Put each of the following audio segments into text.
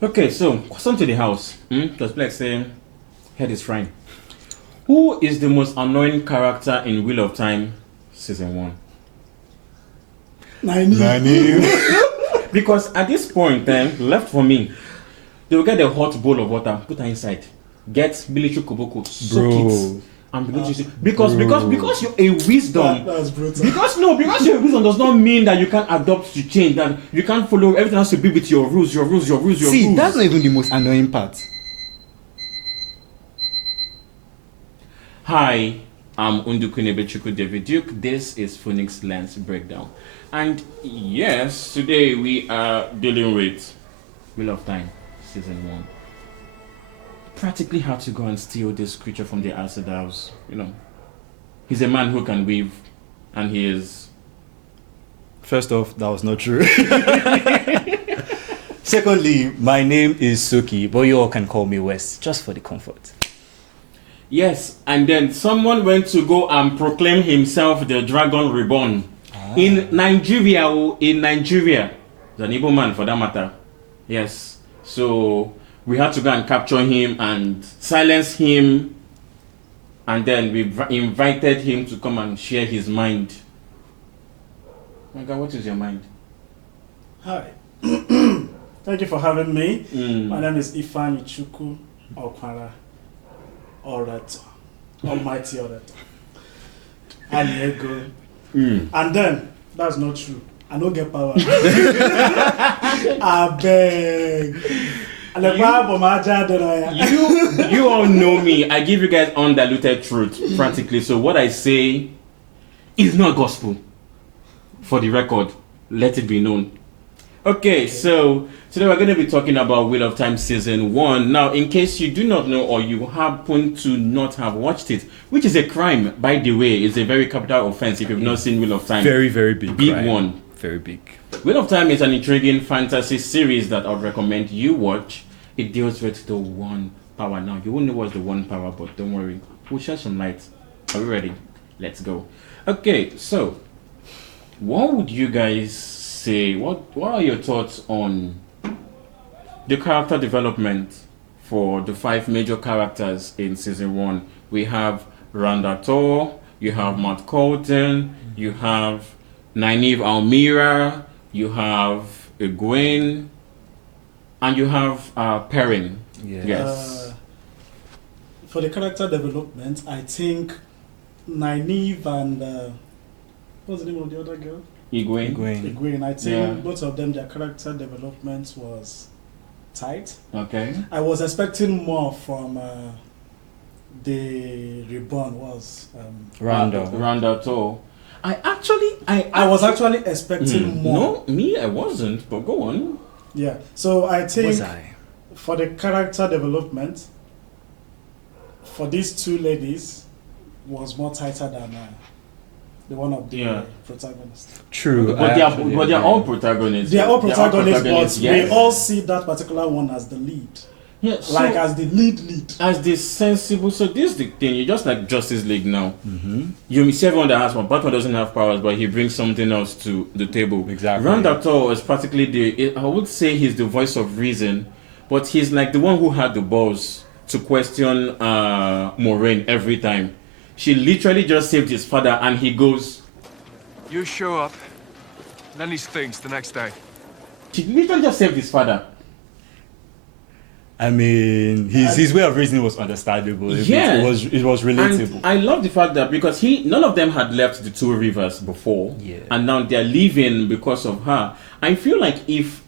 Okay, so question to the house. Because like saying, head is frying. Who is the most annoying character in Wheel of Time season 1? Nynaeve. Because at this point, left for me, they will get a hot bowl of water, put her inside, get military koboko, soak it, and begin to because you're a wisdom. That's brutal. Because you're a wisdom does not mean that you can adopt to change. That you can't follow everything has to be with your rules. See, that's not even the most annoying part. Hi, I'm Undukunebechukwu David Duke. This is Phoenix Lens Breakdown. And yes, today we are dealing with Wheel of Time, Season 1. Practically had to go and steal this creature from the acid house. He's a man who can weave, and he is... First off, that was not true. Secondly, my name is Suki, but you all can call me Wes, just for the comfort. Yes, and then someone went to go and proclaim himself the Dragon Reborn. In Nigeria. He's an Igbo man for that matter. Yes. So we had to go and capture him and silence him. And then we invited him to come and share his mind. Oh my God, what is your mind? Hi. Thank you for having me. My name is Ifeanyi Chukwu Okwara Orator. Almighty Orator. Aniego. And then, that's not true. I don't get power. I beg. You all know me. I give you guys undiluted truth, practically. So what I say is not gospel. For the record, let it be known. Okay, so today we're going to be talking about Wheel of Time Season 1. Now, in case you do not know or you happen to not have watched it, which is a crime, by the way, it's a very capital offense if you've not seen Wheel of Time. Very, very big crime. One. Very big. Wheel of Time is an intriguing fantasy series that I would recommend you watch. It deals with the one power. Now, you won't know what's the one power, but don't worry. We'll share some light. Are we ready? Let's go. Okay, so what would you guys say? What are your thoughts on the character development for the 5 major characters in season 1? We have Randa Tor, you have Matt Colton, you have Nynaeve Almira, you have Egwene, and you have Perrin. Yes. For the character development, I think Nynaeve and what's the name of the other girl? Egwene. I think both of them, their character development was tight. Okay. I was expecting more from the reborn was Randa Tor. I was actually expecting more. No, me I wasn't, but go on. Yeah. So I think Was I? for the character development for these 2 ladies was more tighter than the one of the protagonists. True. But they are all protagonists. They are all protagonists, but yes. we all see that particular one as the lead. Yeah, so like as the lead. As the sensible. So this is the thing. You're just like Justice League now. You see everyone that has one. Batman doesn't have powers, but he brings something else to the table. Exactly. Randa Tor is practically I would say he's the voice of reason, but he's like the one who had the balls to question Moraine every time. She literally just saved his father, and he goes. You show up, then he stinks the next day. She literally just saved his father. I mean, his way of reasoning was understandable. It was relatable. And I love the fact that because none of them had left the 2 rivers before, and now they're leaving because of her. I feel like if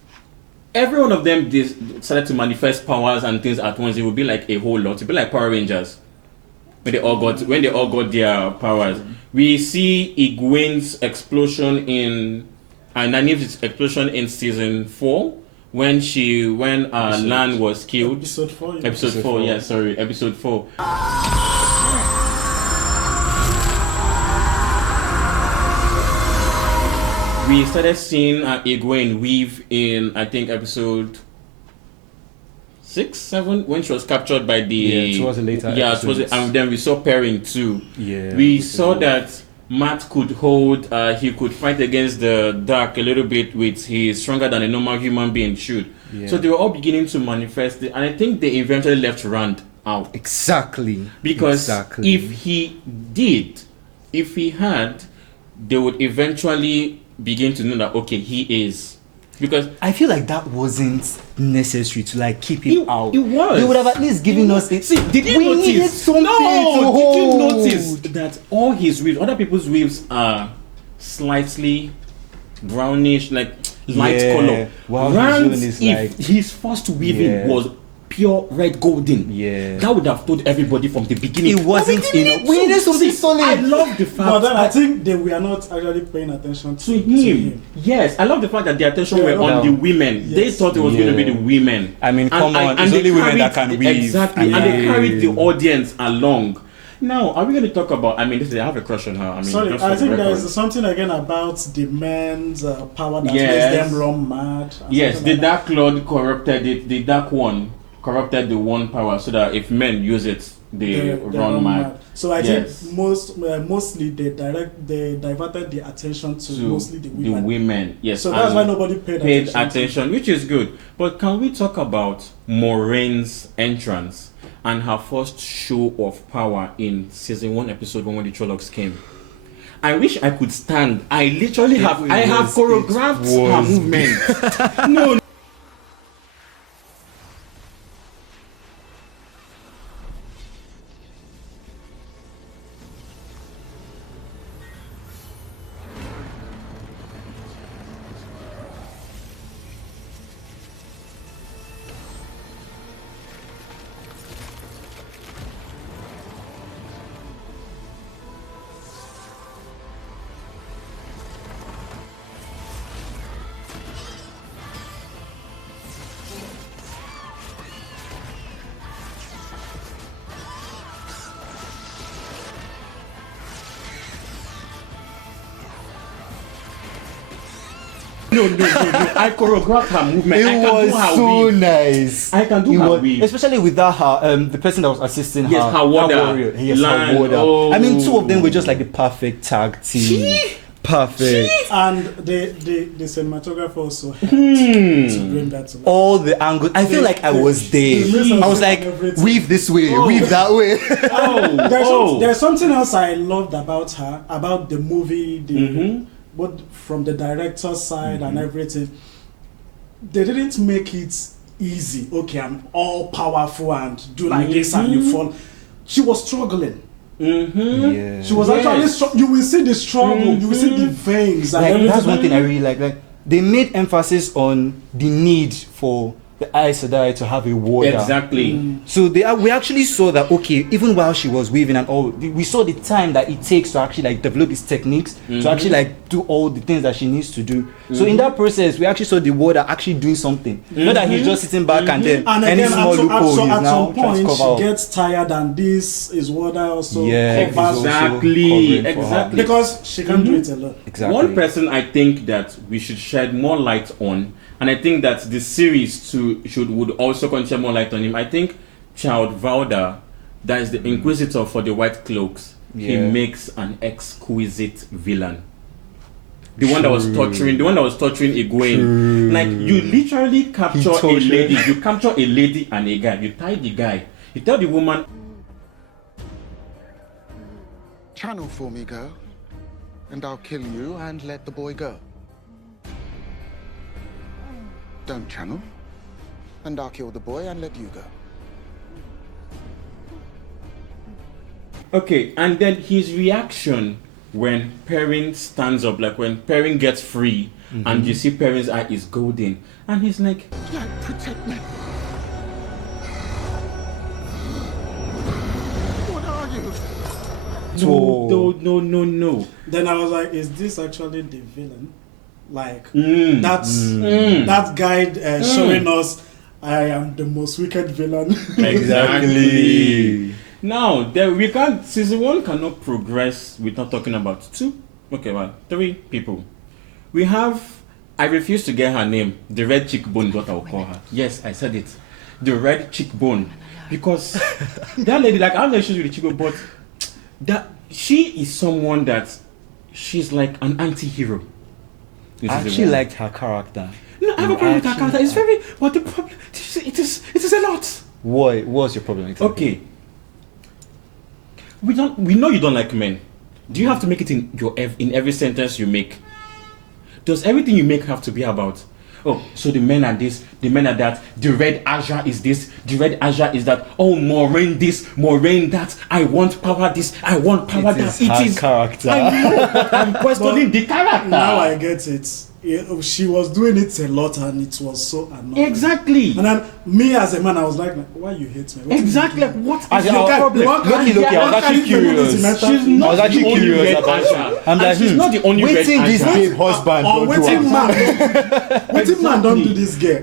every one of them decided to manifest powers and things at once, it would be like a whole lot. It'd be like Power Rangers when they all got their powers. We see Egwene's explosion in Nynaeve's explosion in season 4. When Lan was killed. Episode 4. Episode 4, yeah, sorry. Episode 4. We started seeing Egwene weave in, I think, episode 6, 7, when she was captured by the... Yeah, towards the later episodes. And then we saw Perrin too. Yeah. We saw that Matt could he could fight against the dark a little bit with he's stronger than a normal human being should. Yeah. So they were all beginning to manifest it, and I think they eventually left Rand out. Exactly. Because Exactly. if he had, they would eventually begin to know that, okay, he is. Because I feel like that wasn't necessary to like keep him out. it was. They would have at least given us it. See, did you we notice? needed something to Did you hold. notice that all his weaves, other people's weaves are slightly brownish, like light Yeah. color. Wow, his Rand's, own is if like- his first weaving Yeah. was pure red golden, Yeah. that would have told everybody from the beginning. It wasn't But we enough. didn't We needed to. something See, solid. I love the fact But then I that think they were not actually paying attention to him. Yes, I love the fact that the attention Yeah, were no. on the women. They Yes. thought it was going to be Yeah. the women. I mean, come on, it's they only women that carried can weave. Exactly, and they Yeah. carried the audience along. Now, are we going to talk about? I mean, I have a crush on her. I mean, Sorry, just for I the think there record. is something again about the men's power that Yes. makes them run mad. and Yes, something the like Dark Lord corrupted it. The Dark One corrupted the one power, so that if men use it, they They run mad. So I Yes. think mostly they diverted the attention to To mostly the women. Yes, So that's and why nobody paid attention, which is good. But can we talk about Moraine's entrance and her first show of power in season 1, episode 1, when the Trollocs came? I wish I could stand. I literally have choreographed her movement. No. No. I choreographed her movement. I It can was do her so weave. nice. I can do her weave. Especially with that the person that was assisting Yes, her, her warder. warrior. Yes, Land. her warder. Oh. I mean, two of them were just like the perfect tag team. Perfect. And the cinematographer also helped to bring that to life. All the angles. I feel like I was there. I was like, weave this way, weave that way. There's something else I loved about her, about the movie, both from the director's side and everything. They didn't make it easy. Okay, I'm all powerful and do like this and you fall. She was struggling. Yeah. She was actually you will see the struggle, you will see the veins and Like, everything. that's one thing I really like. Like, they made emphasis on the need for the Aes Sedai to have a warder. Exactly. So we actually saw that, okay, even while she was weaving and all, we saw the time that it takes to actually like develop these techniques, to actually like do all the things that she needs to do. So in that process, we actually saw the warder actually doing something. Not that he's just sitting back and then And any again, small loophole he's at now some trying to point, cover up. she gets tired, and this is what I also Yeah, covers also Exactly. covering for her. Exactly. because she can't do it alone. Exactly. One person I think that we should shed more light on, and I think that the series would also consider more light on him. I think Child Valda, that is the Inquisitor for the White Cloaks, he Yeah. makes an exquisite villain. The one that was torturing Egwene. Like, you literally capture a tortured. lady, you capture a lady and a guy, you tie the guy, you tell the woman, Channel for me, girl, and I'll kill you and let the boy go. Don't channel, and I'll kill the boy and let you go. okay, and then his reaction when Perrin stands up, like when Perrin gets free, and you see Perrin's eye is golden, and he's like, Light, protect me. What are you? no. Then I was like, is this actually the villain? Like, that guy showing us, I am the most wicked villain. Exactly. Now, we can't. Season 1 cannot progress without talking about 2. Okay, well, 3 people. We have. I refuse to get her name. The red cheekbone is what I will call her. Yes, I said it. The red cheekbone, because that lady, like, I have no issues with the cheekbone, but that she is someone that she's like an anti-hero. I actually liked her character. No, I have a problem with her character. It's very, but the problem, it is a lot. What was your problem exactly? Okay. We know you don't like men. Do you have to make it in every sentence you make? Does everything you make have to be about? Oh, so the men are this, the men are that, the red Aja is this, the red Aja is that, oh, Moraine this, Moraine that, I want power this, I want power that. It is character. I know, but I'm questioning the character. Now I get it. She was doing it a lot and it was so annoying. Exactly. And then me as a man, I was like why you hate me? Exactly. What As is your your problem? problem? Look, I was actually curious. She's not I was actually the only curious red about Aja. it. I'm like, she's not the only red waiting this Aja. babe husband Or don't do waiting am. man don't do this girl.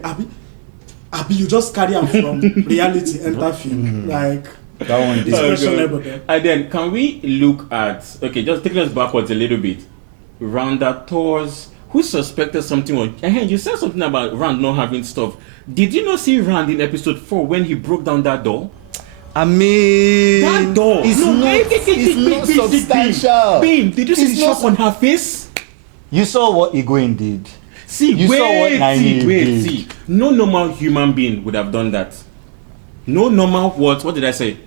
Abi you just carry am from reality enter film. Like That one it's is questionable there. And then can we look at just taking us backwards a little bit. Randa Thors, who suspected something on you said something about Rand not having stuff. Did you not see Rand in episode 4 when he broke down that door? I mean, That door. It's not substantial. Beam, did you see the shock on her face? You saw what Egwene did. See, You saw what Nynaeve did. see. No normal human being would have done that. No normal what did I say?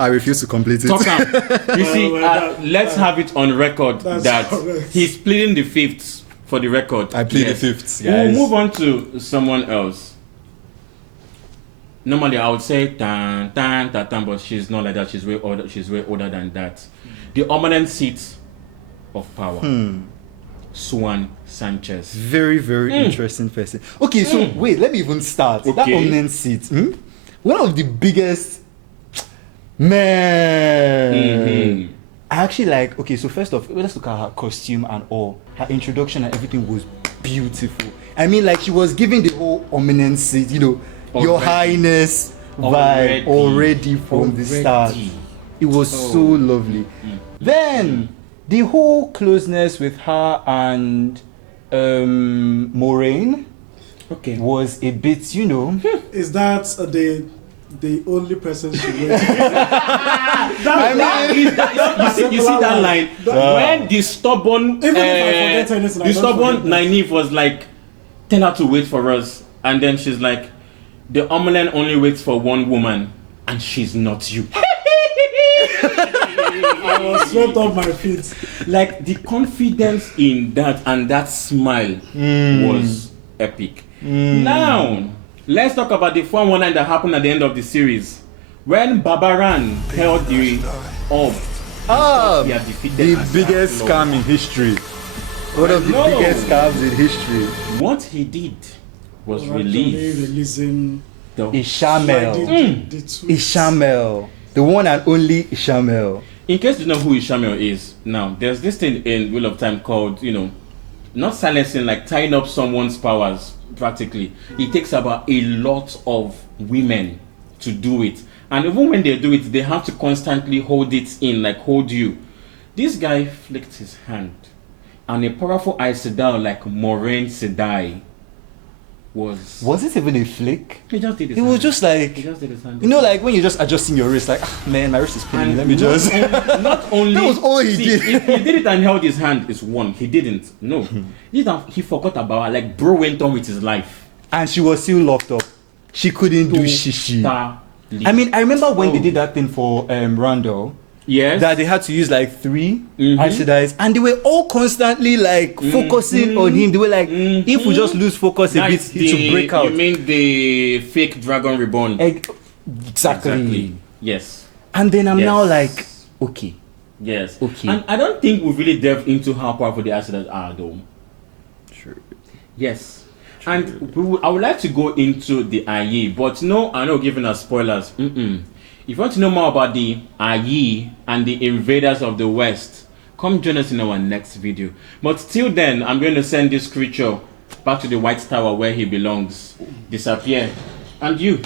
I refuse to complete it. Talk am. You see, let's have it on record That's that correct. he's pleading the fifth for the record. I plead the fifth, We'll guys. move on to someone else. Normally, I would say tan tan tan tan, but she's not like that. She's way older than that. The ominous seat of power. Swan Sanchez. Very, very interesting person. Okay, so wait, let me even start. That Okay. prominent seat. One of the biggest man. I actually like. Okay, so first off, let's look at her costume and all. Her introduction and everything was beautiful. I mean, like she was giving the whole ominous seat, Your Already. Highness vibe already from the start. It was so lovely. Then the whole closeness with her and Moraine was a bit, Is that the only person she waited? You see that line when the stubborn, Even if I forget anything, I the don't stubborn forget that. Nynaeve was like, tell her to wait for us, and then she's like, the Omelin only waits for one woman, and she's not you. I was swept off my feet. Like the confidence in that and that smile was epic. Now, let's talk about the 419 that happened at the end of the series. When Babaran held the orb, he had defeated the Asa biggest Lord. scam in history. One of the know. biggest scams in history. What he did was Actually release releasing the Ishamel. the tweets. Ishamel. The one and only Ishamel. In case you know who Ishamel is, now there's this thing in Wheel of Time called, not silencing, like tying up someone's powers. Practically, it takes about a lot of women to do it, and even when they do it, they have to constantly hold it in, like hold you. This guy flicked his hand, and a powerful Aes Sedai like Moraine Sedai was it even a flick? he just did his It was hand. just like, He just did his hand. like when you're just adjusting your wrist, like, man, my wrist is paining. Let me just. Not only That was all he see, did. If he did it and held his hand, it's one. He didn't. No, he forgot about her. Like bro went on with his life. And she was still locked up. She couldn't do shishi. I mean, I remember when they did that thing for Randall. yes, That they had to use like 3 Aes Sedais, and they were all constantly like focusing on him. They were like, if we just lose focus a bit, That's he should break out. You mean the fake dragon reborn? Exactly. Yes. And then I'm Yes. now like, okay. Yes. Okay. And I don't think we've really delved into how powerful the Aes Sedai are, though. Sure. Yes. And I would like to go into the Ayi, but no, I'm not giving us spoilers. If you want to know more about the Ayi and the invaders of the West, come join us in our next video. But till then, I'm going to send this creature back to the White Tower where he belongs. Disappear. And you,